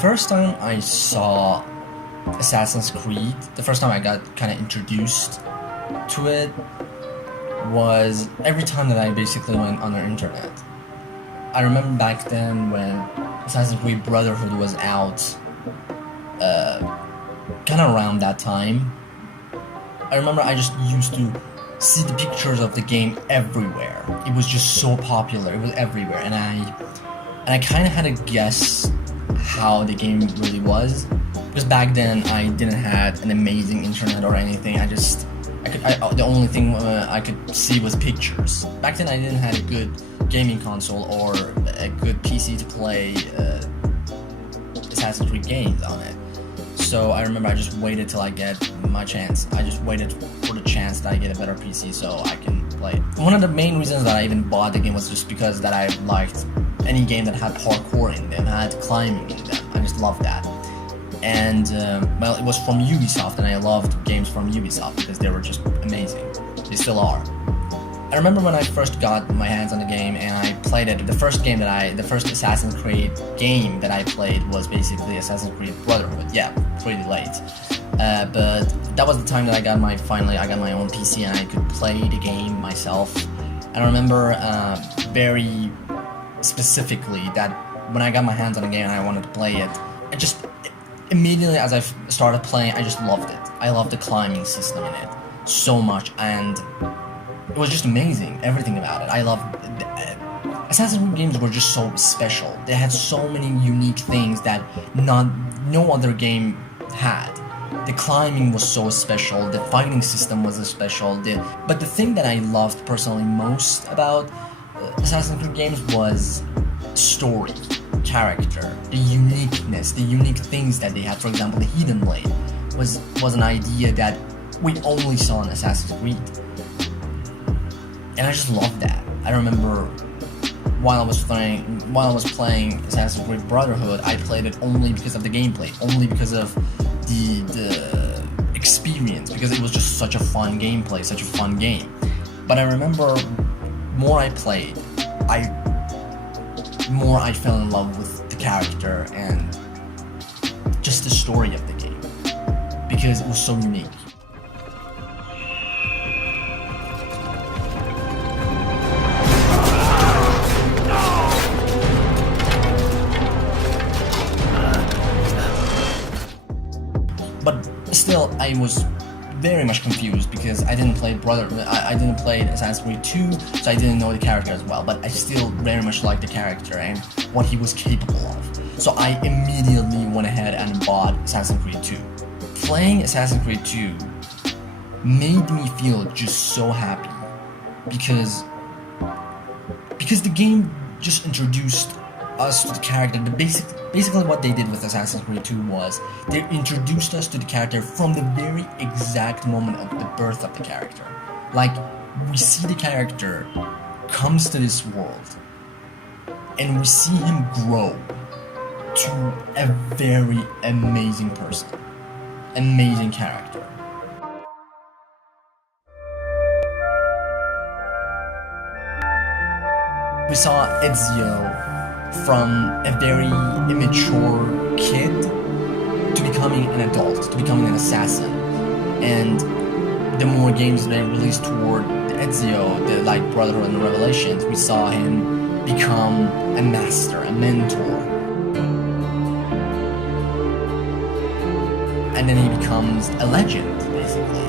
first time I saw Assassin's Creed, the first time I got kind of introduced to it was every time that I basically went on the internet. I remember back then when Assassin's Creed Brotherhood was out, kind of around that time. I remember I just used to see the pictures of the game everywhere. It was just so popular, it was everywhere, and I kind of had to guess how the game really was, because back then I didn't have an amazing internet or anything. The only thing I could see was pictures. Back then I didn't have a good gaming console or a good PC to play Assassin's Creed games on it. So I remember I just waited till I get my chance. I just waited for the chance that I get a better PC so I can play it. One of the main reasons that I even bought the game was just because that I liked any game that had parkour in them, had climbing in them. I just loved that. And well, it was from Ubisoft, and I loved games from Ubisoft because they were just amazing. They still are. I remember when I first got my hands on the game and I played it. The first Assassin's Creed game that I played was basically Assassin's Creed Brotherhood. Yeah, pretty late. But that was the time that I got my own PC and I could play the game myself. And I remember very specifically that when I got my hands on the game and I wanted to play it, immediately as I started playing, I just loved it. I loved the climbing system in it so much, and it was just amazing, everything about it. I loved Assassin's Creed games were just so special. They had so many unique things that no other game had. The climbing was so special, the fighting system was special, but the thing that I loved personally most about Assassin's Creed games was story, character, the uniqueness, the unique things that they had. For example, the Hidden Blade was an idea that we only saw in Assassin's Creed. And I just loved that. I remember while I was playing Assassin's Creed Brotherhood, I played it only because of the gameplay, only because of the experience, because it was just such a fun gameplay, such a fun game. But I remember more I played, more I fell in love with the character and just the story of the game, because it was so unique. But still, I was very much confused because I didn't play Assassin's Creed 2, so I didn't know the character as well, but I still very much liked the character and what he was capable of. So I immediately went ahead and bought Assassin's Creed 2. Playing Assassin's Creed 2 made me feel just so happy because the game just introduced us to the character. Basically what they did with Assassin's Creed 2 was they introduced us to the character from the very exact moment of the birth of the character. Like, we see the character comes to this world and we see him grow to a very amazing person, amazing character. We saw Ezio from a very immature kid to becoming an adult, to becoming an assassin. And the more games they released toward Ezio, like Brotherhood and Revelations, we saw him become a master, a mentor. And then he becomes a legend, basically.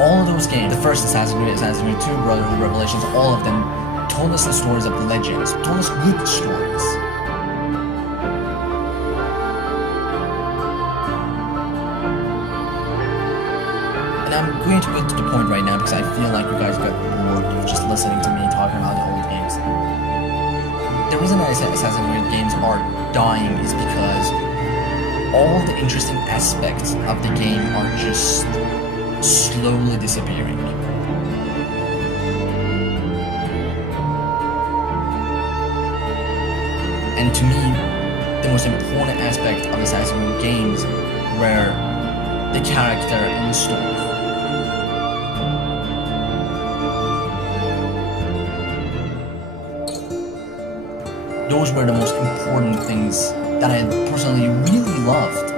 All of those games, the first Assassin's Creed 2, Brotherhood, Revelations, all of them told us the stories of legends, told us good stories. And I'm going to get to the point right now because I feel like you guys got bored of just listening to me talking about the old games. The reason that Assassin's Creed games are dying is because all the interesting aspects of the game are just slowly disappearing. to me, the most important aspect of Assassin's Creed games were the character and the story. Those were the most important things that I personally really loved.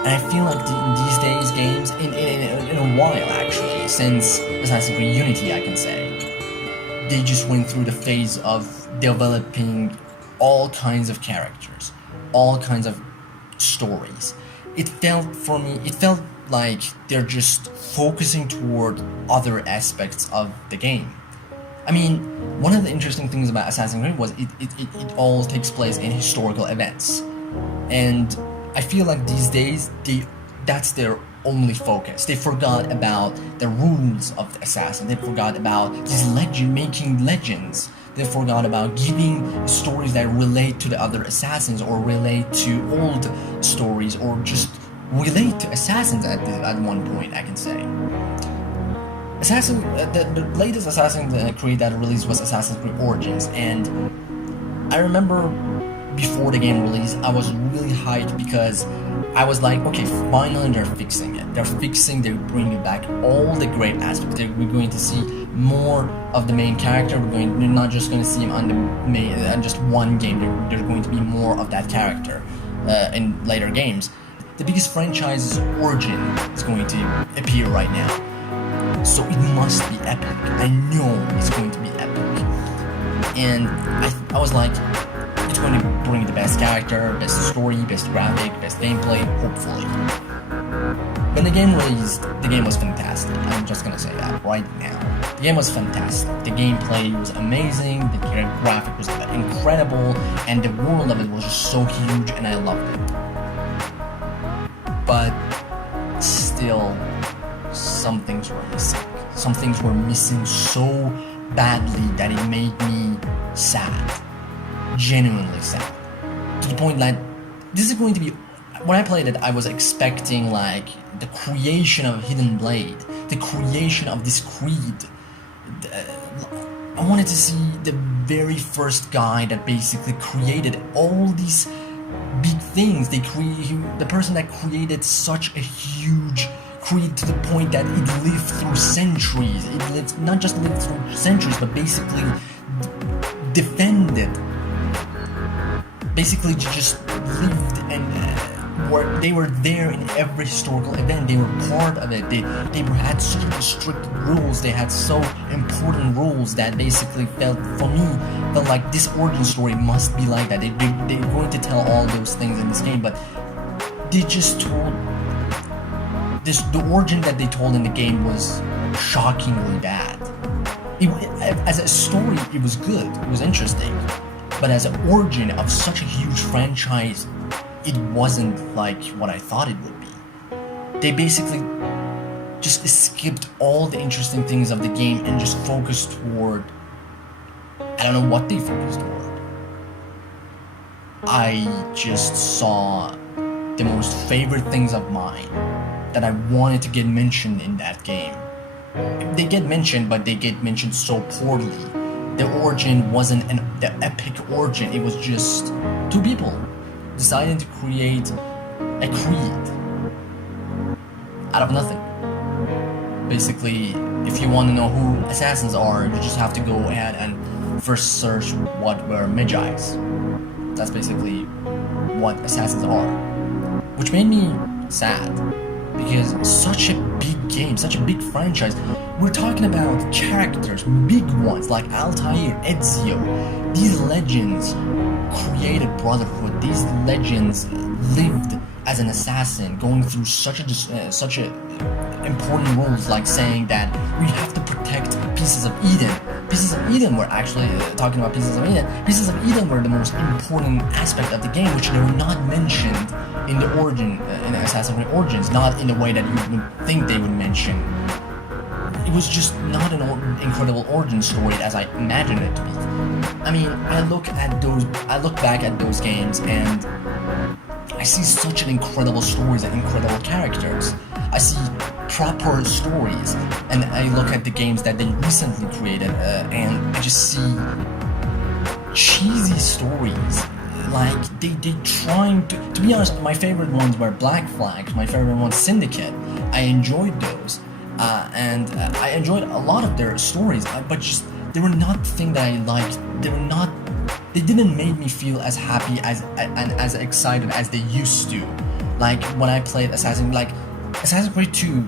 And I feel like these days games, in a while actually, since Assassin's Creed Unity I can say, they just went through the phase of developing all kinds of characters, all kinds of stories. It felt like they're just focusing toward other aspects of the game. I mean, one of the interesting things about Assassin's Creed was it all takes place in historical events. And I feel like these days, that's their only focus. They forgot about the rules of the assassin. They forgot about these making legends. They forgot about giving stories that relate to the other assassins or relate to old stories or just relate to assassins at one point, I can say. The latest Assassin's Creed that released was Assassin's Creed Origins, and I remember before the game release, I was really hyped because I was like, okay, finally they're fixing it. They're bringing back all the great aspects. We're going to see more of the main character. We're not just going to see him on the main, just one game. There's going to be more of that character in later games. The biggest franchise's origin is going to appear right now. So it must be epic. I know it's going to be epic. And I was like, it's going to bring the best character, best story, best graphic, best gameplay, hopefully. When the game released, the game was fantastic. I'm just gonna say that right now. The game was fantastic. The gameplay was amazing, the graphic was incredible, and the world of it was just so huge, and I loved it. But still, some things were missing. Some things were missing so badly that it made me sad. Genuinely sad. To the point that this is going to be... When I played it, I was expecting like the creation of Hidden Blade, the creation of this creed. I wanted to see the very first guy that basically created all these big things. The person that created such a huge creed to the point that it lived through centuries. It not just lived through centuries, but basically defended. Basically just lived and they were there in every historical event. They were part of it. They had such strict rules. They had so important rules that basically felt like this origin story must be like that. They're going to tell all those things in this game, but they just told the origin that they told in the game was shockingly bad. As a story, it was good. It was interesting. But as an origin of such a huge franchise, it wasn't like what I thought it would be. They basically just skipped all the interesting things of the game and just focused toward... I don't know what they focused toward. I just saw the most favorite things of mine that I wanted to get mentioned in that game. They get mentioned, but they get mentioned so poorly. The origin wasn't the epic origin. It was just two people deciding to create a creed out of nothing. Basically, if you want to know who assassins are, you just have to go ahead and first search what were Magi's. That's basically what assassins are. Which made me sad, because such a big game, such a big franchise, we're talking about characters, big ones like Altair, Ezio. These legends created brotherhood. These legends lived as an assassin, going through such a important rules, like saying that we have to protect pieces of Eden. Pieces of Eden were actually talking about pieces of Eden. Pieces of Eden were the most important aspect of the game, which they were not mentioned in the origin, in Assassin's Creed Origins, not in the way that you would think they would mention. It was just not an incredible origin story as I imagined it to be. I mean, I look back at those games and I see such an incredible stories and incredible characters. I see proper stories, and I look at the games that they recently created, and I just see cheesy stories. Like they trying to be honest, my favorite ones were Black Flag, my favorite ones Syndicate. I enjoyed those, and I enjoyed a lot of their stories, but just they were not the thing that I liked. They didn't make me feel as happy and as excited as they used to. Like when I played Assassin's Creed 2,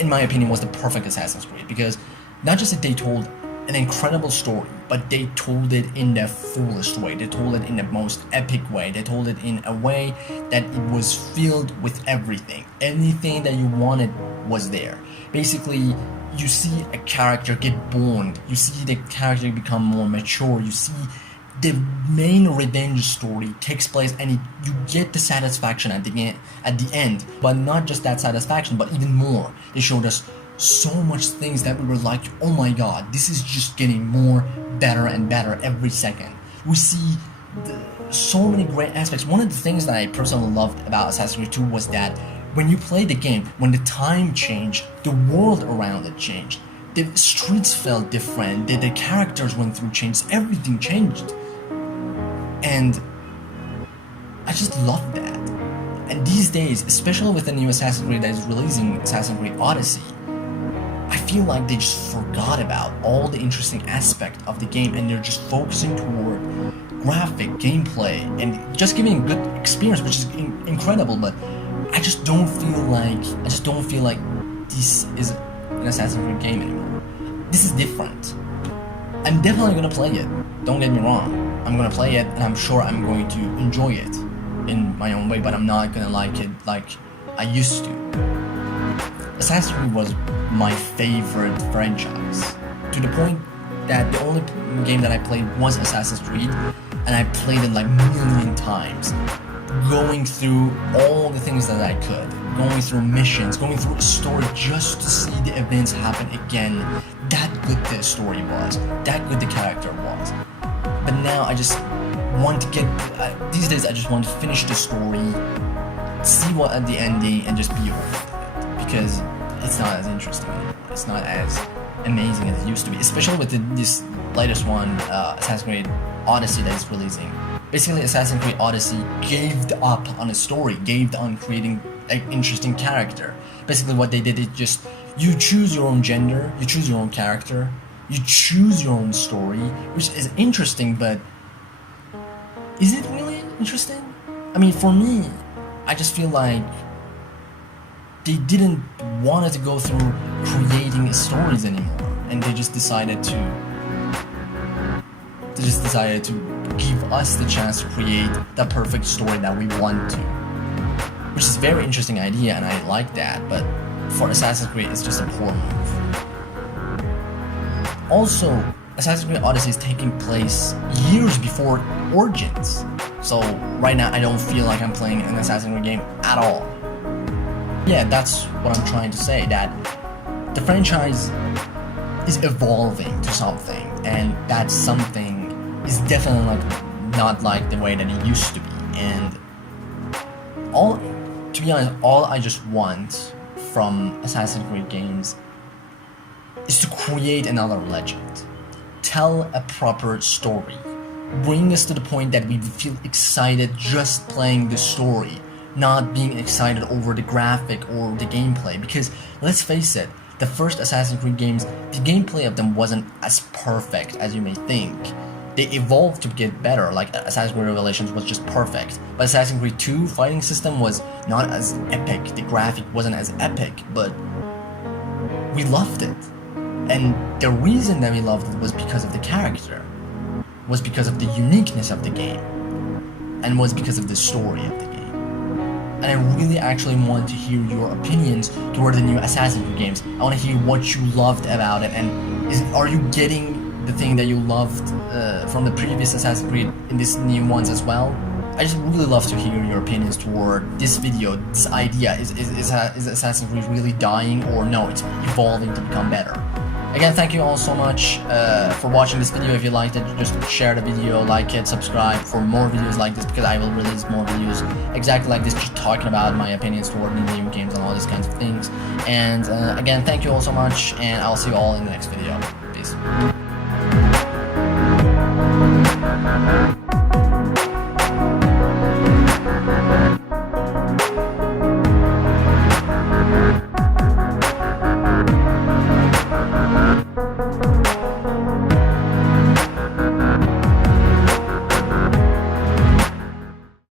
in my opinion, was the perfect Assassin's Creed, because not just that they told an incredible story, but they told it in the fullest way. They told it in the most epic way. They told it in a way that it was filled with everything. Anything that you wanted was there. Basically, you see a character get born. You see the character become more mature. You see the main revenge story takes place, and you get the satisfaction at the end. But not just that satisfaction, but even more. They showed us so much things that we were like, oh my god, this is just getting more better and better every second. We see so many great aspects. One of the things that I personally loved about Assassin's Creed 2 was that when you play the game, when the time changed, the world around it changed. The streets felt different, the characters went through change, everything changed. And I just loved that. And these days, especially with the new Assassin's Creed that is releasing, Assassin's Creed Odyssey, I feel like they just forgot about all the interesting aspect of the game, and they're just focusing toward graphic, gameplay, and just giving a good experience, which is incredible. But I just don't feel like this is an Assassin's Creed game anymore. This is different. I'm definitely gonna play it. Don't get me wrong. I'm gonna play it, and I'm sure I'm going to enjoy it in my own way. But I'm not gonna like it like I used to. Assassin's Creed was my favorite franchise, to the point that the only game that I played was Assassin's Creed, and I played it like a million times, going through all the things that I could, going through missions, going through a story just to see the events happen again. That good the story was, that good the character was. But now I just want to get, these days I just want to finish the story, see what at the ending, and just be over it, because it's not as interesting anymore. It's not as amazing as it used to be, especially with this latest one, Assassin's Creed Odyssey, that is releasing. Basically, Assassin's Creed Odyssey gave up on a story, gave on creating an interesting character. Basically, what they did is just, you choose your own gender, you choose your own character, you choose your own story, which is interesting, but is it really interesting? I mean, for me, I just feel like they didn't want to go through creating stories anymore, and they just decided to give us the chance to create the perfect story that we want to, which is a very interesting idea, and I like that. But for Assassin's Creed, it's just a poor move. Also, Assassin's Creed Odyssey is taking place years before Origins, so right now I don't feel like I'm playing an Assassin's Creed game at all. Yeah, that's what I'm trying to say, that the franchise is evolving to something, and that something is definitely not like the way that it used to be. And to be honest, all I just want from Assassin's Creed games is to create another legend, tell a proper story, bring us to the point that we feel excited just playing the story, not being excited over the graphic or the gameplay. Because let's face it, the first Assassin's Creed games, the gameplay of them wasn't as perfect as you may think. They evolved to get better, like Assassin's Creed Revelations was just perfect. But Assassin's Creed 2 fighting system was not as epic, the graphic wasn't as epic, but we loved it. And the reason that we loved it was because of the character, was because of the uniqueness of the game, and was because of the story of the game. And I really actually want to hear your opinions toward the new Assassin's Creed games. I want to hear what you loved about it, and are you getting the thing that you loved from the previous Assassin's Creed in these new ones as well? I just really love to hear your opinions toward this video, this idea. Is Assassin's Creed really dying, or no, it's evolving to become better? Again, thank you all so much for watching this video. If you liked it, just share the video, like it, subscribe for more videos like this, because I will release more videos exactly like this, just talking about my opinions toward new video games and all these kinds of things. And again, thank you all so much, and I'll see you all in the next video. Peace.